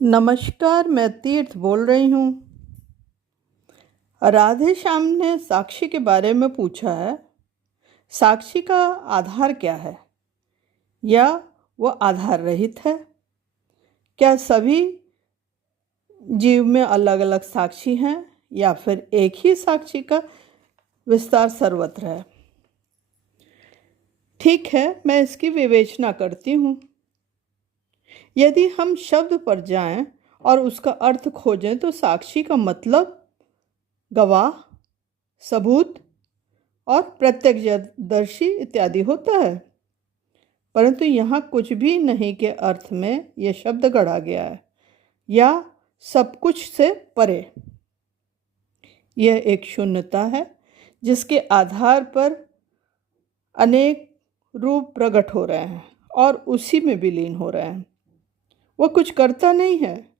नमस्कार, मैं तीर्थ बोल रही हूँ। राधे श्याम ने साक्षी के बारे में पूछा है, साक्षी का आधार क्या है या वह आधार रहित है? क्या सभी जीव में अलग अलग साक्षी हैं या फिर एक ही साक्षी का विस्तार सर्वत्र है? ठीक है, मैं इसकी विवेचना करती हूँ। यदि हम शब्द पर जाएं और उसका अर्थ खोजें तो साक्षी का मतलब गवाह, सबूत और प्रत्यक्षदर्शी इत्यादि होता है, परंतु यहाँ कुछ भी नहीं के अर्थ में यह शब्द गढ़ा गया है, या सब कुछ से परे। यह एक शून्यता है जिसके आधार पर अनेक रूप प्रकट हो रहे हैं और उसी में विलीन हो रहे हैं। वह कुछ करता नहीं है।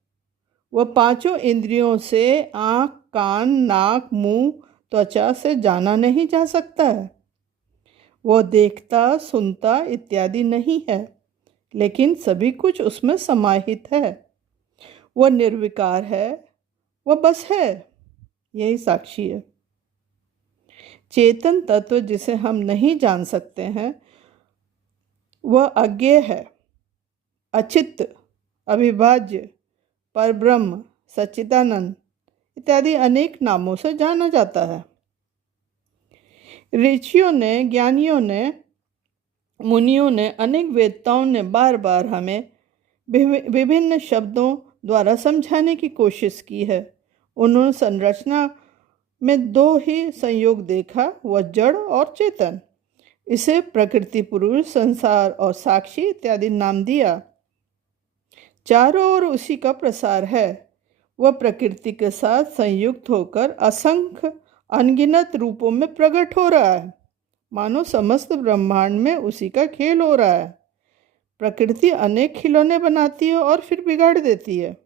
वह पांचों इंद्रियों से आँख, कान, नाक, मुंह, त्वचा से जाना नहीं जा सकता है। वह देखता, सुनता इत्यादि नहीं है, लेकिन सभी कुछ उसमें समाहित है। वह निर्विकार है, वह बस है। यही साक्षी है। चेतन तत्व जिसे हम नहीं जान सकते हैं वह अज्ञेय है, अचित्त, अविभाज्य, परब्रह्म, सच्चिदानंद इत्यादि अनेक नामों से जाना जाता है। ऋषियों ने, ज्ञानियों ने, मुनियों ने, अनेक वेदताओं ने बार बार हमें विभिन्न शब्दों द्वारा समझाने की कोशिश की है। उन्होंने संरचना में दो ही संयोग देखा, वह जड़ और चेतन। इसे प्रकृति, पुरुष, संसार और साक्षी इत्यादि नाम दिया। चारों ओर उसी का प्रसार है। वह प्रकृति के साथ संयुक्त होकर असंख्य अनगिनत रूपों में प्रकट हो रहा है, मानो समस्त ब्रह्मांड में उसी का खेल हो रहा है। प्रकृति अनेक खिलौने बनाती है और फिर बिगाड़ देती है।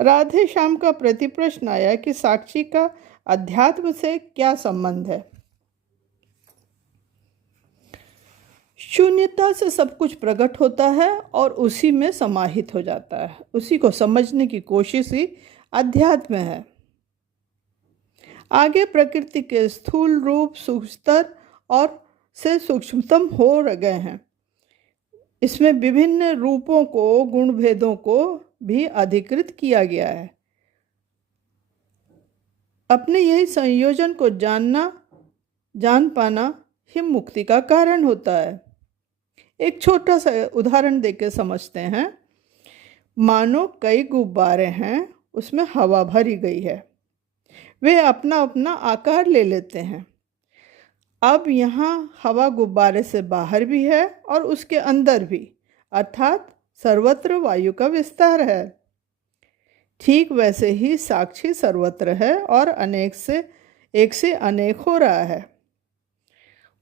राधे श्याम का प्रतिप्रश्न आया कि साक्षी का अध्यात्म से क्या संबंध है। शून्यता से सब कुछ प्रकट होता है और उसी में समाहित हो जाता है। उसी को समझने की कोशिश ही अध्यात्म है। आगे प्रकृति के स्थूल रूप सूक्ष्मतर और से सूक्ष्मतम हो गए हैं। इसमें विभिन्न रूपों को, गुण भेदों को भी अधिकृत किया गया है। अपने यही संयोजन को जान पाना ही मुक्ति का कारण होता है। एक छोटा सा उदाहरण देकर समझते हैं। मानो कई गुब्बारे हैं, उसमें हवा भरी गई है। वे अपना अपना आकार ले लेते हैं। अब यहाँ हवा गुब्बारे से बाहर भी है और उसके अंदर भी, अर्थात सर्वत्र वायु का विस्तार है। ठीक वैसे ही साक्षी सर्वत्र है और एक से अनेक हो रहा है।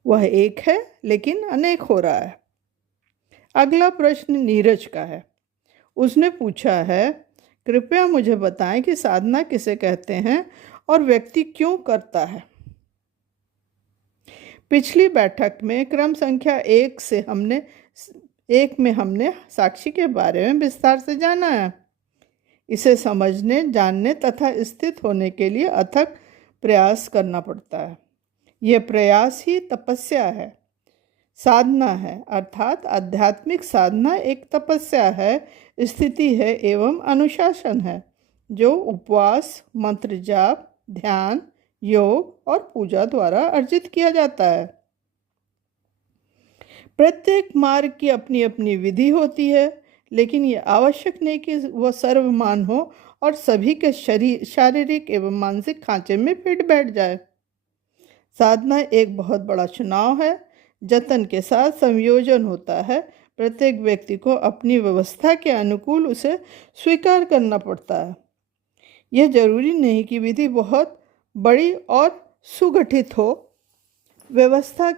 वह एक है लेकिन अनेक हो रहा है। अगला प्रश्न नीरज का है। उसने पूछा है, कृपया मुझे बताएं कि साधना किसे कहते हैं और व्यक्ति क्यों करता है। पिछली बैठक में क्रम संख्या 1 में हमने साक्षी के बारे में विस्तार से जाना है। इसे समझने, जानने तथा स्थित होने के लिए अथक प्रयास करना पड़ता है। यह प्रयास ही तपस्या है, साधना है। अर्थात आध्यात्मिक साधना एक तपस्या है, स्थिति है एवं अनुशासन है, जो उपवास, मंत्र जाप, ध्यान, योग और पूजा द्वारा अर्जित किया जाता है। प्रत्येक मार्ग की अपनी अपनी विधि होती है, लेकिन यह आवश्यक नहीं कि वह सर्वमान हो और सभी के शारीरिक एवं मानसिक खांचे में फिट बैठ जाए। साधना एक बहुत बड़ा चुनाव है। जतन के साथ संयोजन होता है। प्रत्येक व्यक्ति को अपनी व्यवस्था के अनुकूल उसे स्वीकार करना पड़ता है। यह जरूरी नहीं कि विधि बहुत बड़ी और सुगठित हो, व्यवस्था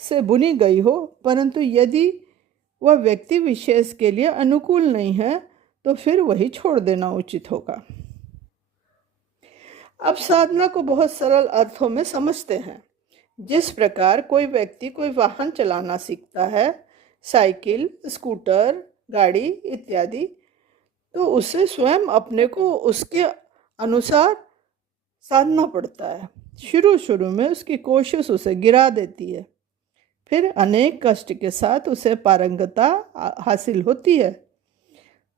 से बुनी गई हो, परंतु यदि वह व्यक्ति विशेष के लिए अनुकूल नहीं है तो फिर वही छोड़ देना उचित होगा। अब साधना को बहुत सरल अर्थों में समझते हैं। जिस प्रकार कोई व्यक्ति कोई वाहन चलाना सीखता है, साइकिल, स्कूटर, गाड़ी इत्यादि, तो उसे स्वयं अपने को उसके अनुसार साधना पड़ता है। शुरू शुरू में उसकी कोशिश उसे गिरा देती है, फिर अनेक कष्ट के साथ उसे पारंगतता हासिल होती है।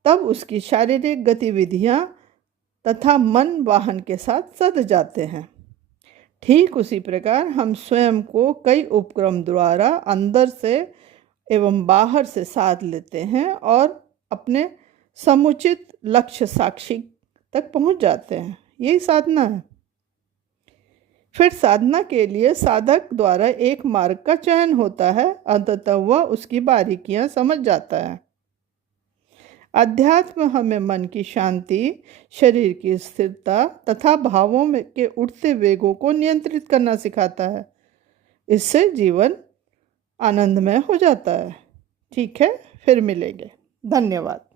तब उसकी शारीरिक गतिविधियां तथा मन वाहन के साथ सध जाते हैं। ठीक उसी प्रकार हम स्वयं को कई उपक्रम द्वारा अंदर से एवं बाहर से साध लेते हैं और अपने समुचित लक्ष्य साक्षी तक पहुंच जाते हैं। यही साधना है। फिर साधना के लिए साधक द्वारा एक मार्ग का चयन होता है, अंततः वह उसकी बारीकियां समझ जाता है। अध्यात्म हमें मन की शांति, शरीर की स्थिरता तथा भावों में के उठते वेगों को नियंत्रित करना सिखाता है। इससे जीवन आनंदमय हो जाता है। ठीक है, फिर मिलेंगे। धन्यवाद।